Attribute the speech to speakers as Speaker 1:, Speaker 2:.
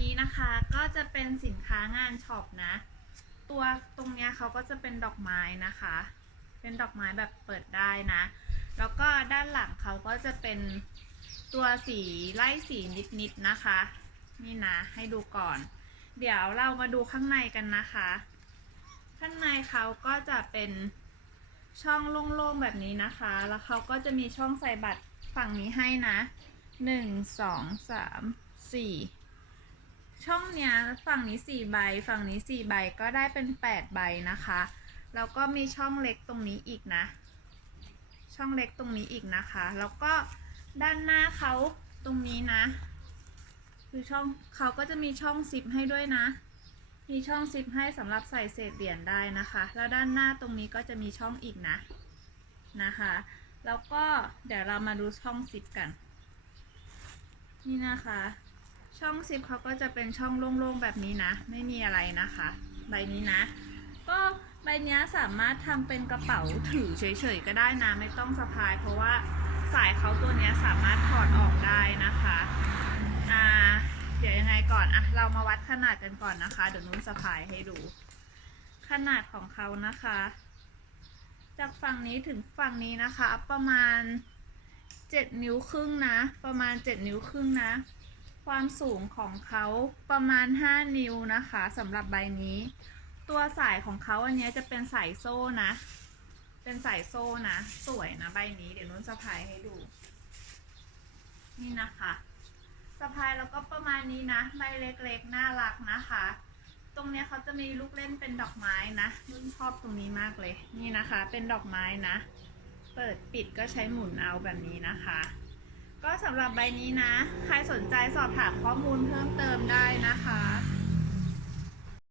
Speaker 1: นี้นะคะก็จะเป็นสินค้างานช็อปนะ ตัวตรงเนี้ยเขาก็จะเป็นดอกไม้นะคะ เป็นดอกไม้แบบเปิดได้นะ แล้วก็ด้านหลังเขาก็จะเป็นตัวสีไล่สีนิดๆนะคะ นี่นะให้ดูก่อน เดี๋ยวเรามาดูข้างในกันนะคะ ข้างในเขาก็จะเป็นช่องโล่งๆแบบนี้นะคะ แล้วเขาก็จะมีช่องใส่บัตรฝั่งนี้ให้นะหนึ่งสองสามสี่ ช่องเนี้ยฝั่งนี้สี่ใบ ฝั่งนี้สี่ใบก็ได้เป็นแปดใบนะคะ แล้วก็มีช่องเล็กตรงนี้อีกนะ ช่องเล็กตรงนี้อีกนะคะ แล้วก็ด้านหน้าเขาตรงนี้นะ คือช่องเขาก็จะมีช่องซิปให้ด้วยนะ มีช่องซิปให้สำหรับใส่เศษเหรียญได้นะคะ แล้วด้านหน้าตรงนี้ก็จะมีช่องอีกนะนะคะ แล้วก็เดี๋ยวเรามาดูช่องซิปกัน นี่นะคะ ช่องซิปเขาก็จะเป็นช่องโล่งๆแบบนี้นะ ไม่มีอะไรนะคะ ใบนี้นะ ก็ใบนี้สามารถทำเป็นกระเป๋าถือเฉยๆก็ได้นะ ไม่ต้องสะพาย เพราะว่าสายเขาตัวนี้สามารถถอดออกได้นะคะอ่าเดี๋ยวยังไงก่อนอะเรามาวัดขนาดกันก่อนนะคะ เดี๋ยวนุ้นสะพายให้ดู ขนาดของเขานะคะ จากฝั่งนี้ถึงฝั่งนี้นะคะ ประมาณ 7 นิ้วครึ่งนะ ประมาณ 7 นิ้วครึ่งนะ ความสูงของเขาประมาณ 5 นิ้วนะคะสำหรับใบนี้ ตัวสายของเขาอันนี้จะเป็นสายโซ่นะ เป็นสายโซ่นะ สวยนะใบนี้เดี๋ยวนุ่นสะพายให้ดู นี่นะคะสะพายแล้วก็ประมาณนี้นะใบเล็กๆน่ารักนะคะ ตรงเนี้ยเขาจะมีลูกเล่นเป็นดอกไม้นะนุ่นชอบตรงนี้มากเลย นี่นะคะ เป็นดอกไม้นะ เปิดปิดก็ใช้หมุนเอาแบบนี้นะคะ ก็สำหรับใบนี้นะ ใครสนใจสอบถามข้อมูลเพิ่มเติมได้นะคะ